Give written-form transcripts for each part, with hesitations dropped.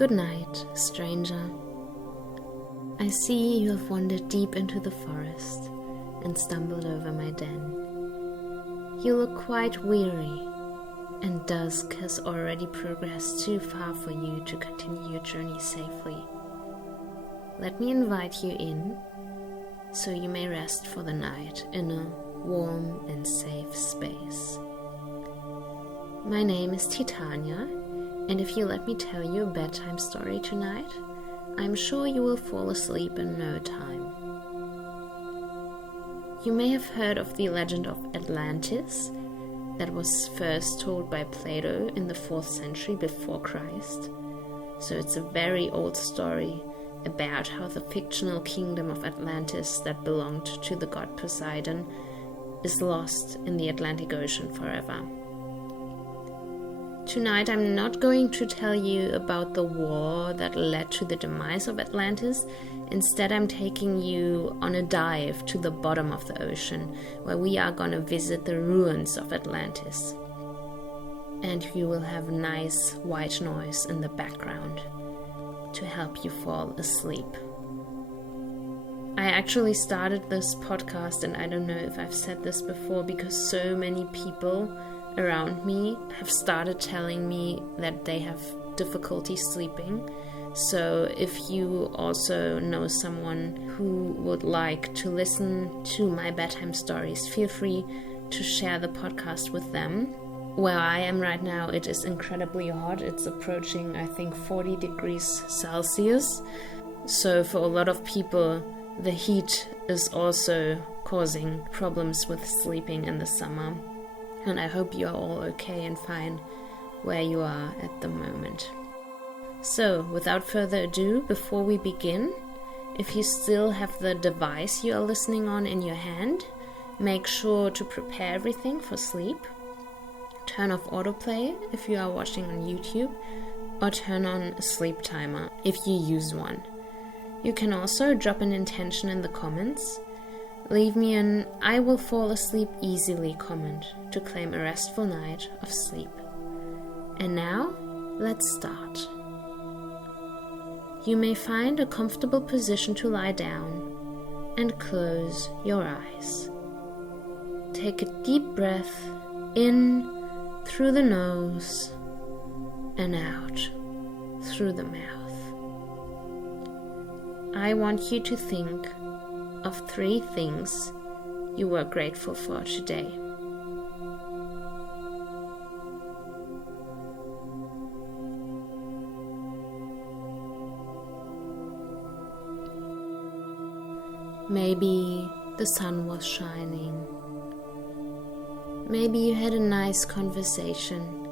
Good night, stranger. I see you have wandered deep into the forest and stumbled over my den. You look quite weary, and dusk has already progressed too far for you to continue your journey safely. Let me invite you in, so you may rest for the night in a warm and safe space. My name is Titania, and if you let me tell you a bedtime story tonight, I'm sure you will fall asleep in no time. You may have heard of the legend of Atlantis that was first told by Plato in the 4th century before Christ. So it's a very old story about how the fictional kingdom of Atlantis that belonged to the god Poseidon is lost in the Atlantic Ocean forever. Tonight I'm not going to tell you about the war that led to the demise of Atlantis. Instead, I'm taking you on a dive to the bottom of the ocean, where we are going to visit the ruins of Atlantis. And you will have nice white noise in the background to help you fall asleep. I actually started this podcast, and I don't know if I've said this before, because so many people around me have started telling me that they have difficulty sleeping. So if you also know someone who would like to listen to my bedtime stories, feel free to share the podcast with them. Where I am right now, it is incredibly hot. It's approaching, I think, 40 degrees Celsius. So for a lot of people, the heat is also causing problems with sleeping in the summer. And I hope you are all okay and fine where you are at the moment. So, without further ado, before we begin, if you still have the device you are listening on in your hand, make sure to prepare everything for sleep. Turn off autoplay if you are watching on YouTube, or turn on a sleep timer if you use one. You can also drop an intention in the comments. Leave me an "I will fall asleep easily" comment to claim a restful night of sleep. And now, let's start. You may find a comfortable position to lie down and close your eyes. Take a deep breath in through the nose and out through the mouth. I want you to think of 3 things you were grateful for today. Maybe the sun was shining. Maybe you had a nice conversation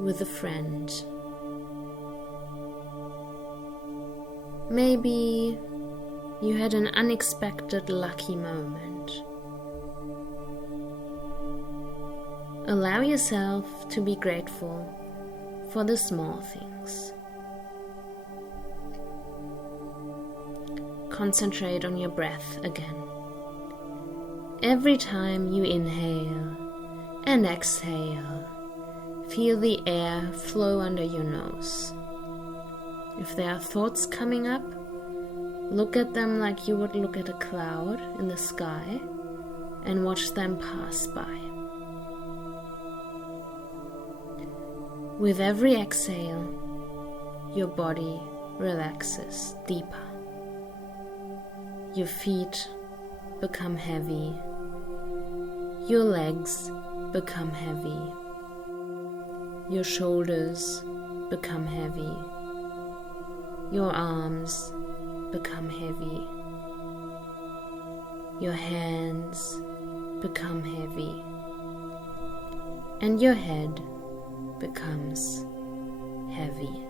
with a friend. Maybe you had an unexpected lucky moment. Allow yourself to be grateful for the small things. Concentrate on your breath again. Every time you inhale and exhale, feel the air flow under your nose. If there are thoughts coming up, look at them like you would look at a cloud in the sky and watch them pass by. With every exhale, your body relaxes deeper. Your feet become heavy. Your legs become heavy. Your shoulders become heavy. Your arms become heavy. Your hands become heavy. And your head becomes heavy.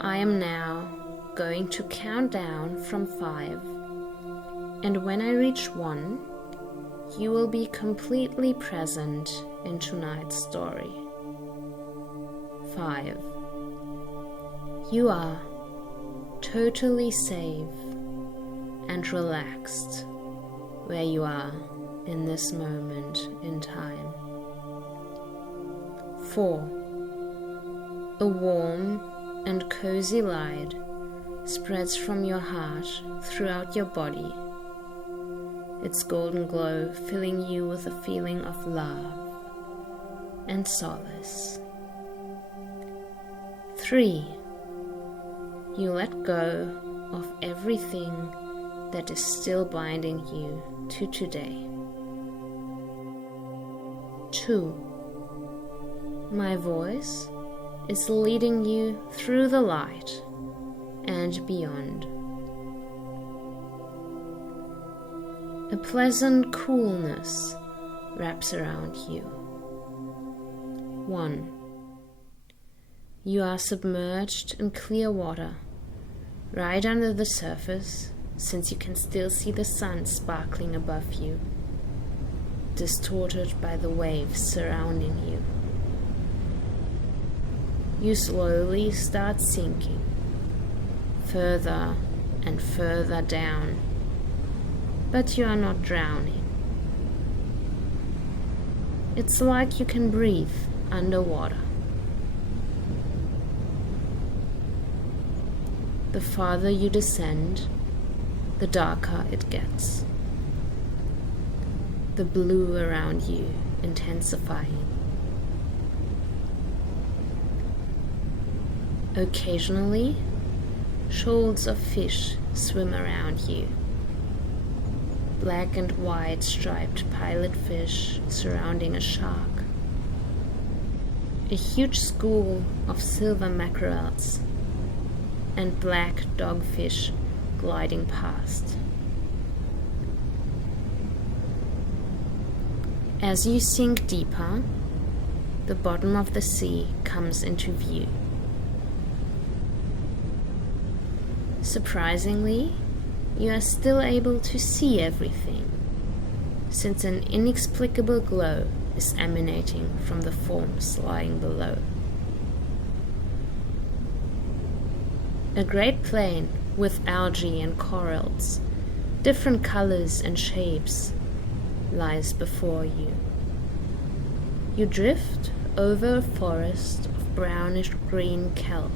I am now going to count down from 5, and when I reach 1, you will be completely present in tonight's story. 5. You are totally safe and relaxed where you are in this moment in time. 4. A warm and cozy light spreads from your heart throughout your body, its golden glow filling you with a feeling of love and solace. 3. You let go of everything that is still binding you to today. 2. My voice is leading you through the light and beyond. A pleasant coolness wraps around you. 1. You are submerged in clear water, right under the surface, since you can still see the sun sparkling above you, distorted by the waves surrounding you. You slowly start sinking, further and further down, but you are not drowning. It's like you can breathe underwater. The farther you descend, the darker it gets. The blue around you intensifying. Occasionally, shoals of fish swim around you. Black and white striped pilotfish surrounding a shark. A huge school of silver mackerels and black dogfish gliding past. As you sink deeper, the bottom of the sea comes into view. Surprisingly, you are still able to see everything, since an inexplicable glow is emanating from the forms lying below. A great plain with algae and corals, different colors and shapes, lies before you. You drift over a forest of brownish-green kelp,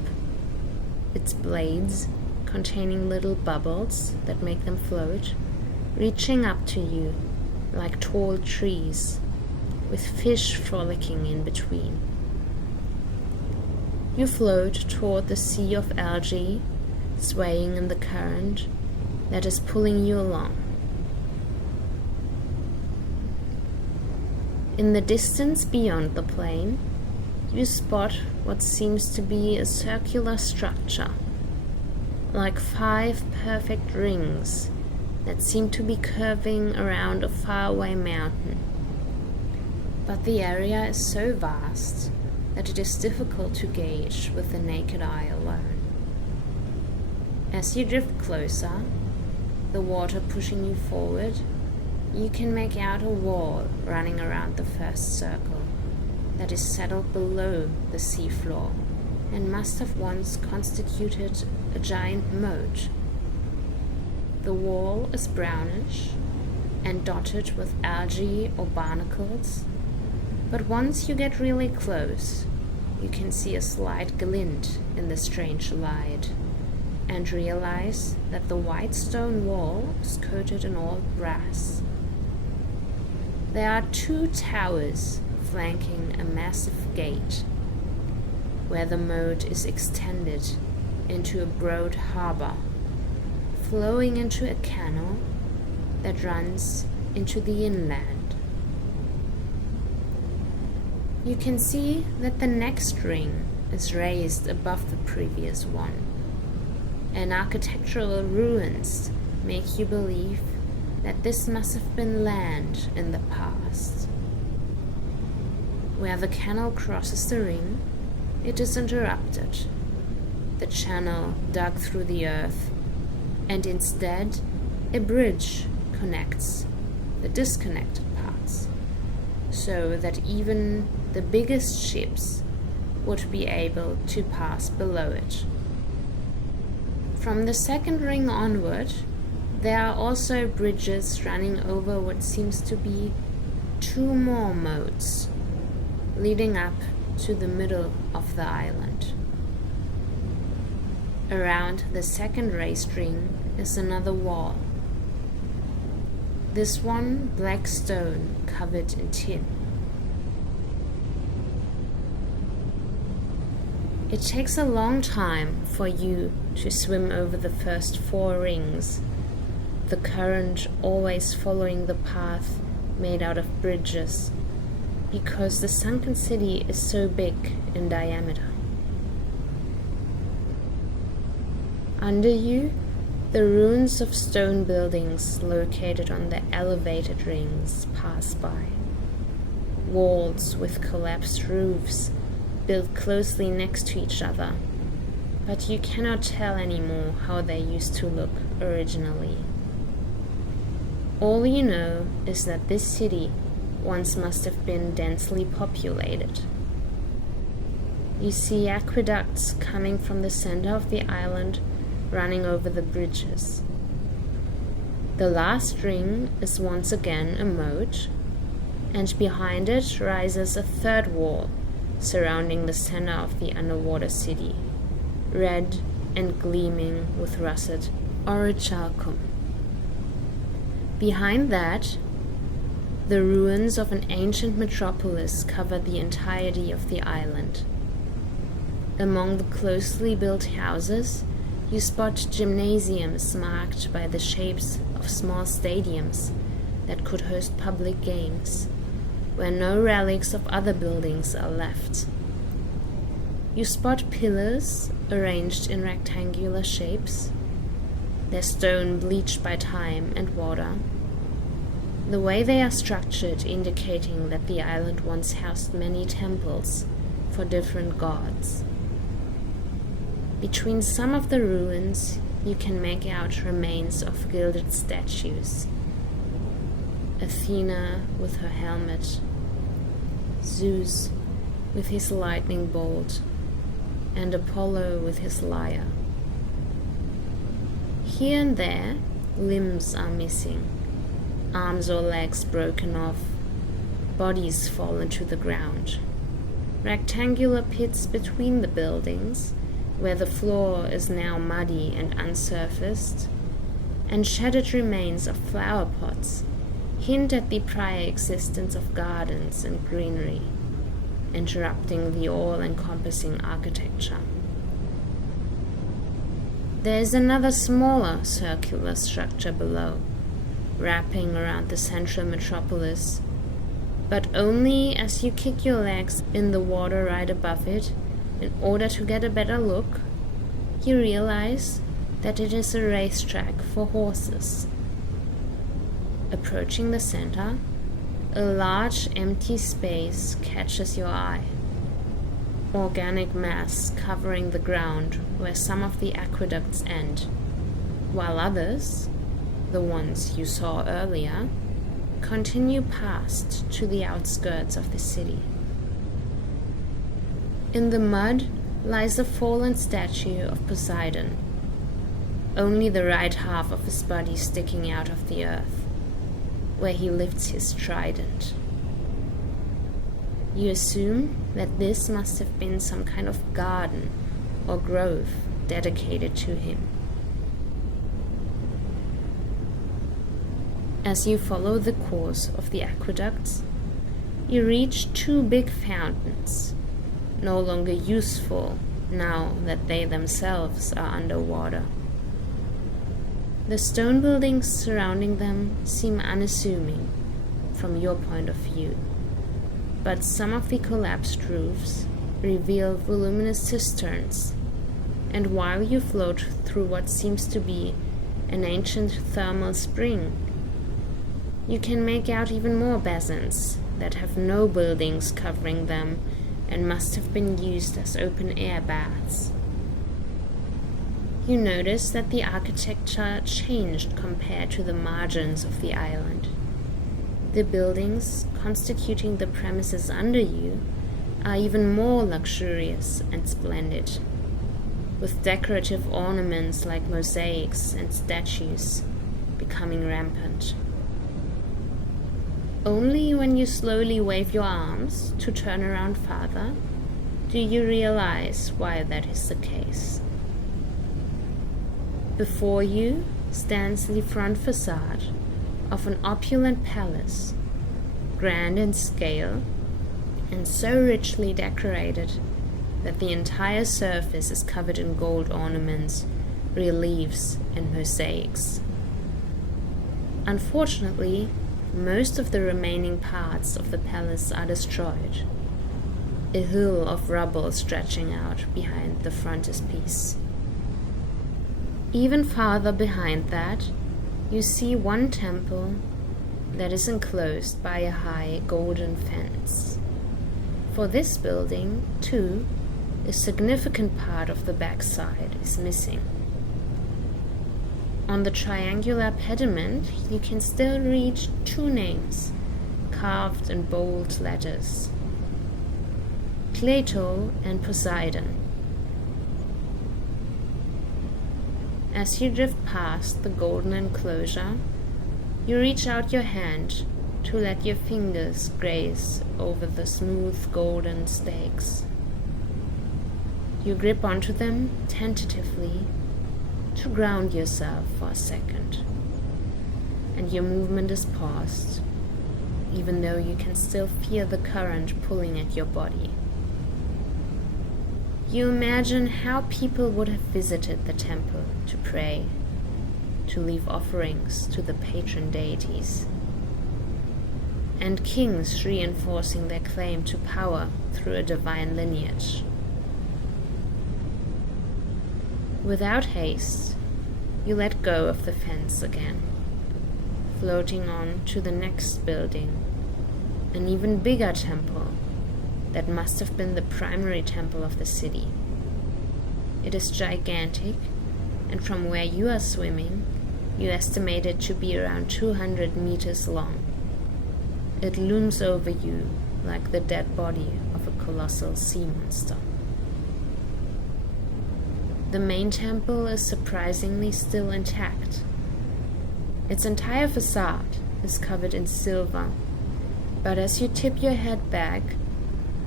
its blades containing little bubbles that make them float, reaching up to you like tall trees, with fish frolicking in between. You float toward the sea of algae, swaying in the current that is pulling you along. In the distance beyond the plain, you spot what seems to be a circular structure, like 5 perfect rings that seem to be curving around a faraway mountain. But the area is so vast that it is difficult to gauge with the naked eye alone. As you drift closer, the water pushing you forward, you can make out a wall running around the first circle that is settled below the seafloor and must have once constituted a giant moat. The wall is brownish and dotted with algae or barnacles, but once you get really close, you can see a slight glint in the strange light and realize that the white stone wall is coated in all brass. There are 2 towers flanking a massive gate, where the moat is extended into a broad harbor, flowing into a canal that runs into the inland. You can see that the next ring is raised above the previous one, and architectural ruins make you believe that this must have been land in the past. Where the canal crosses the ring, it is interrupted, the channel dug through the earth, and instead a bridge connects the disconnected parts, so that even the biggest ships would be able to pass below it. From the second ring onward, there are also bridges running over what seems to be 2 more moats, leading up to the middle of the island. Around the second raised ring is another wall. This one black stone covered in tin. It takes a long time for you to swim over the first 4 rings, the current always following the path made out of bridges, because the sunken city is so big in diameter. Under you, the ruins of stone buildings located on the elevated rings pass by. Walls with collapsed roofs built closely next to each other, but you cannot tell anymore how they used to look originally. All you know is that this city once must have been densely populated. You see aqueducts coming from the center of the island, running over the bridges. The last ring is once again a moat, and behind it rises a third wall surrounding the center of the underwater city, red and gleaming with russet orichalcum. Behind that, the ruins of an ancient metropolis cover the entirety of the island. Among the closely built houses, you spot gymnasiums marked by the shapes of small stadiums that could host public games, where no relics of other buildings are left. You spot pillars arranged in rectangular shapes, their stone bleached by time and water, the way they are structured indicating that the island once housed many temples for different gods. Between some of the ruins, you can make out remains of gilded statues. Athena with her helmet, Zeus with his lightning bolt, and Apollo with his lyre. Here and there, limbs are missing, arms or legs broken off, bodies fallen to the ground. Rectangular pits between the buildings, where the floor is now muddy and unsurfaced, and shattered remains of flower pots hint at the prior existence of gardens and greenery, interrupting the all-encompassing architecture. There is another smaller circular structure below, wrapping around the central metropolis, but only as you kick your legs in the water right above it in order to get a better look, you realize that it is a racetrack for horses. Approaching the center, a large empty space catches your eye. Organic mass covering the ground where some of the aqueducts end, while others, the ones you saw earlier, continue past to the outskirts of the city. In the mud lies a fallen statue of Poseidon, only the right half of his body sticking out of the earth, where he lifts his trident. You assume that this must have been some kind of garden or grove dedicated to him. As you follow the course of the aqueducts, you reach 2 big fountains, no longer useful now that they themselves are underwater. The stone buildings surrounding them seem unassuming from your point of view, but some of the collapsed roofs reveal voluminous cisterns, and while you float through what seems to be an ancient thermal spring, you can make out even more basins that have no buildings covering them and must have been used as open-air baths. You notice that the architecture changed compared to the margins of the island. The buildings constituting the premises under you are even more luxurious and splendid, with decorative ornaments like mosaics and statues becoming rampant. Only when you slowly wave your arms to turn around farther Do you realize why that is the case? Before you stands the front facade of an opulent palace, grand in scale and so richly decorated that the entire surface is covered in gold ornaments, reliefs, and mosaics. Unfortunately, most of the remaining parts of the palace are destroyed, a hill of rubble stretching out behind the frontispiece. Even farther behind that, you see one temple that is enclosed by a high golden fence. For this building, too, a significant part of the backside is missing. On the triangular pediment, you can still read two names, carved in bold letters: Plato and Poseidon. As you drift past the golden enclosure, you reach out your hand to let your fingers graze over the smooth golden stakes. You grip onto them tentatively to ground yourself for a second, and your movement is paused, even though you can still feel the current pulling at your body. You imagine how people would have visited the temple to pray, to leave offerings to the patron deities, and kings reinforcing their claim to power through a divine lineage. Without haste, you let go of the fence again, floating on to the next building, an even bigger temple that must have been the primary temple of the city. It is gigantic, and from where you are swimming, you estimate it to be around 200 meters long. It looms over you like the dead body of a colossal sea monster. The main temple is surprisingly still intact. Its entire facade is covered in silver, but as you tip your head back,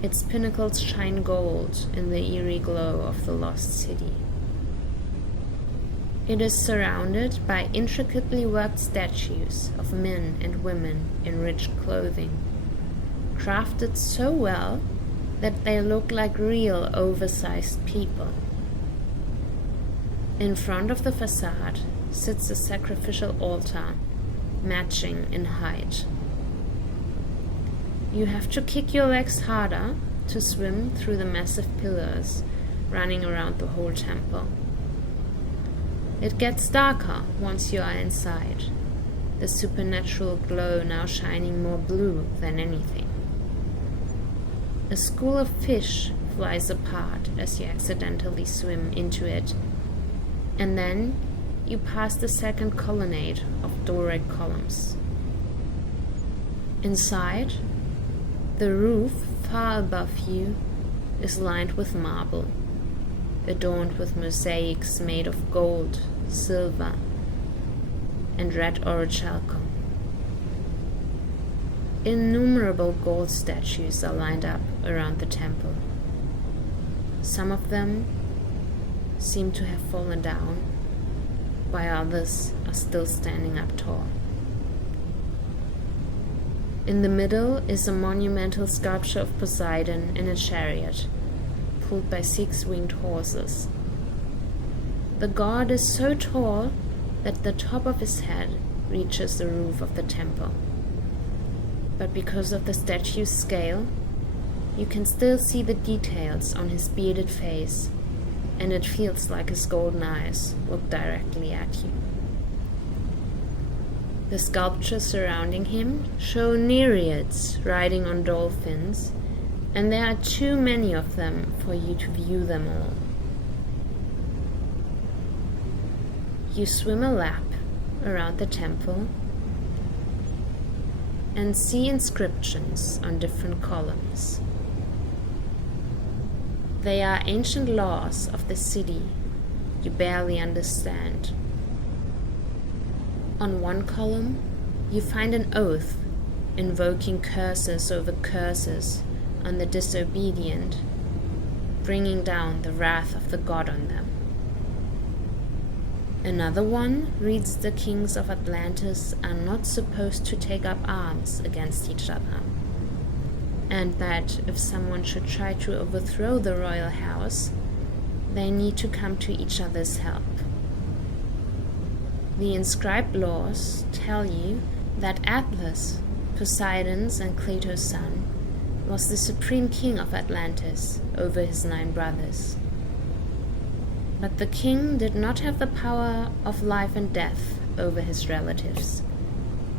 its pinnacles shine gold in the eerie glow of the lost city. It is surrounded by intricately worked statues of men and women in rich clothing, crafted so well that they look like real oversized people. In front of the facade sits a sacrificial altar, matching in height. You have to kick your legs harder to swim through the massive pillars running around the whole temple. It gets darker once you are inside, the supernatural glow now shining more blue than anything. A school of fish flies apart as you accidentally swim into it, and then you pass the second colonnade of Doric columns. Inside, the roof far above you is lined with marble, adorned with mosaics made of gold, silver, and red orichalcum. Innumerable gold statues are lined up around the temple. Some of them seem to have fallen down, while others are still standing up tall. In the middle is a monumental sculpture of Poseidon in a chariot, pulled by 6 winged horses. The god is so tall that the top of his head reaches the roof of the temple. But because of the statue's scale, you can still see the details on his bearded face, and it feels like his golden eyes look directly at you. The sculptures surrounding him show nereids riding on dolphins, and there are too many of them for you to view them all. You swim a lap around the temple and see inscriptions on different columns. They are ancient laws of the city you barely understand. On one column, you find an oath invoking curses over curses on the disobedient bringing down the wrath of the god on them. Another one reads the kings of Atlantis are not supposed to take up arms against each other, and that if someone should try to overthrow the royal house, they need to come to each other's help. The inscribed laws tell you that Atlas, Poseidon's and Plato's son, was the supreme king of Atlantis over his 9 brothers. But the king did not have the power of life and death over his relatives,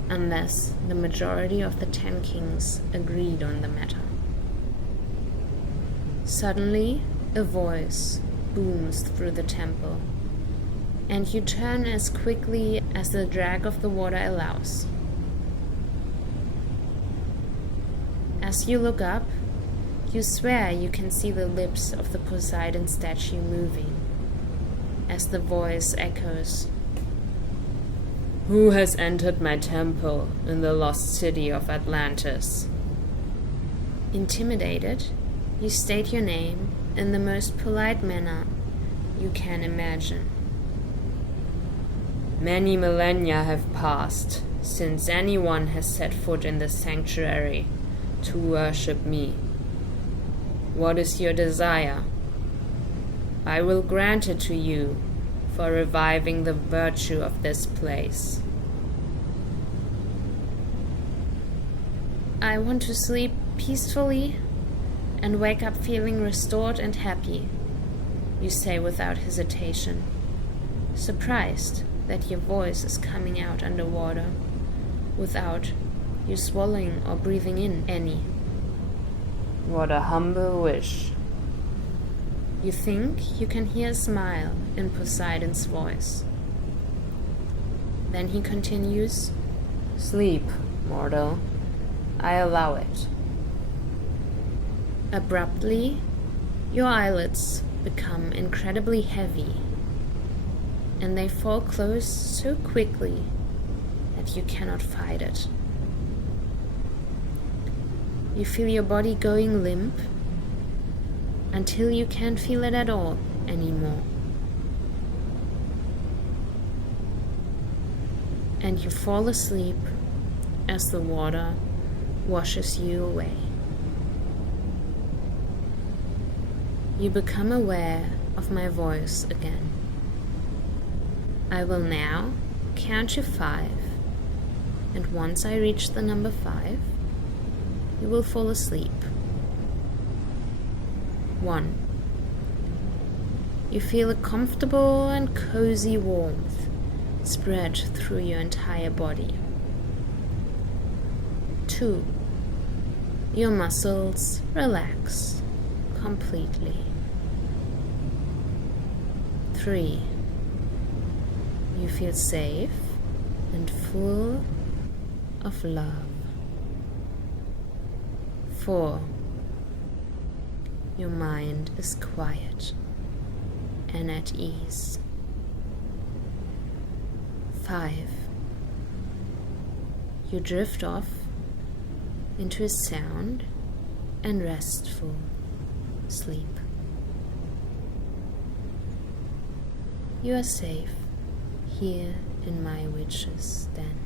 unless the majority of the 10 kings agreed on the matter. Suddenly, a voice booms through the temple, and you turn as quickly as the drag of the water allows. As you look up, you swear you can see the lips of the Poseidon statue moving, as the voice echoes, "Who has entered my temple in the lost city of Atlantis?" Intimidated, you state your name in the most polite manner you can imagine. "Many millennia have passed since anyone has set foot in the sanctuary to worship me. What is your desire? I will grant it to you for reviving the virtue of this place." "I want to sleep peacefully and wake up feeling restored and happy," you say without hesitation, surprised that your voice is coming out underwater without you swallowing or breathing in any. "What a humble wish." You think you can hear a smile in Poseidon's voice. Then he continues, "Sleep, mortal. I allow it." Abruptly, your eyelids become incredibly heavy, and they fall close so quickly that you cannot fight it. You feel your body going limp until you can't feel it at all anymore. And you fall asleep as the water washes you away. You become aware of my voice again. I will now count to 5, and once I reach the number 5, you will fall asleep. 1. You feel a comfortable and cozy warmth spread through your entire body. 2. Your muscles relax completely. 3. You feel safe and full of love. 4. Your mind is quiet and at ease. 5. You drift off into a sound and restful sleep. You are safe here in my witch's den.